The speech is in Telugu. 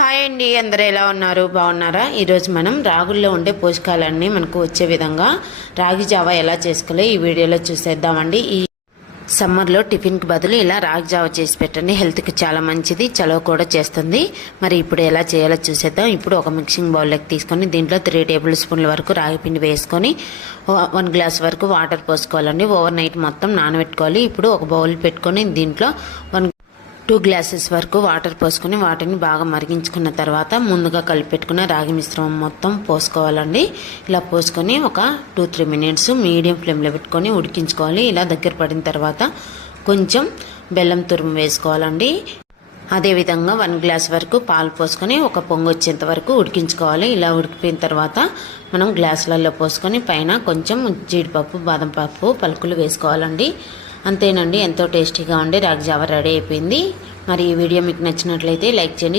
హాయ్ అండి, అందరూ ఎలా ఉన్నారు? బాగున్నారా? ఈరోజు మనం రాగుల్లో ఉండే పోషకాలన్నీ మనకు వచ్చే విధంగా రాగి జావా ఎలా చేసుకోవాలో ఈ వీడియోలో చూసేద్దామండి. ఈ సమ్మర్లో టిఫిన్కి బదులు ఇలా రాగి జావా చేసి పెట్టండి. హెల్త్కి చాలా మంచిది, చలవ కూడా చేస్తుంది. మరి ఇప్పుడు ఎలా చేయాలో చూసేద్దాం. ఇప్పుడు ఒక మిక్సింగ్ బౌల్లోకి తీసుకొని దీంట్లో 3 టేబుల్ స్పూన్ల వరకు రాగి పిండి వేసుకొని 1 గ్లాస్ వరకు వాటర్ పోసుకోవాలండి. ఓవర్ నైట్ మొత్తం నానబెట్టుకోవాలి. ఇప్పుడు ఒక బౌల్ పెట్టుకొని దీంట్లో 2 గ్లాసెస్ వరకు వాటర్ పోసుకొని వాటిని బాగా మరిగించుకున్న తర్వాత ముందుగా కలిపెట్టుకున్న రాగి మిశ్రమం మొత్తం పోసుకోవాలండి. ఇలా పోసుకొని ఒక 2-3 మినిట్స్ మీడియం ఫ్లేమ్లో పెట్టుకొని ఉడికించుకోవాలి. ఇలా దగ్గర పడిన తర్వాత కొంచెం బెల్లం తురుము వేసుకోవాలండి. అదేవిధంగా 1 గ్లాస్ వరకు పాలు పోసుకొని ఒక పొంగు వచ్చేంత వరకు ఉడికించుకోవాలి. ఇలా ఉడికిపోయిన తర్వాత మనం గ్లాసులలో పోసుకొని పైన కొంచెం జీడిపప్పు, బాదం పప్పు పలుకులు వేసుకోవాలండి. అంతేనండి, ఎంతో టేస్టీగా ఉండే రాగి జావా రెడీ అయిపోయింది. మరి ఈ వీడియో మీకు నచ్చినట్లయితే లైక్ చేయండి.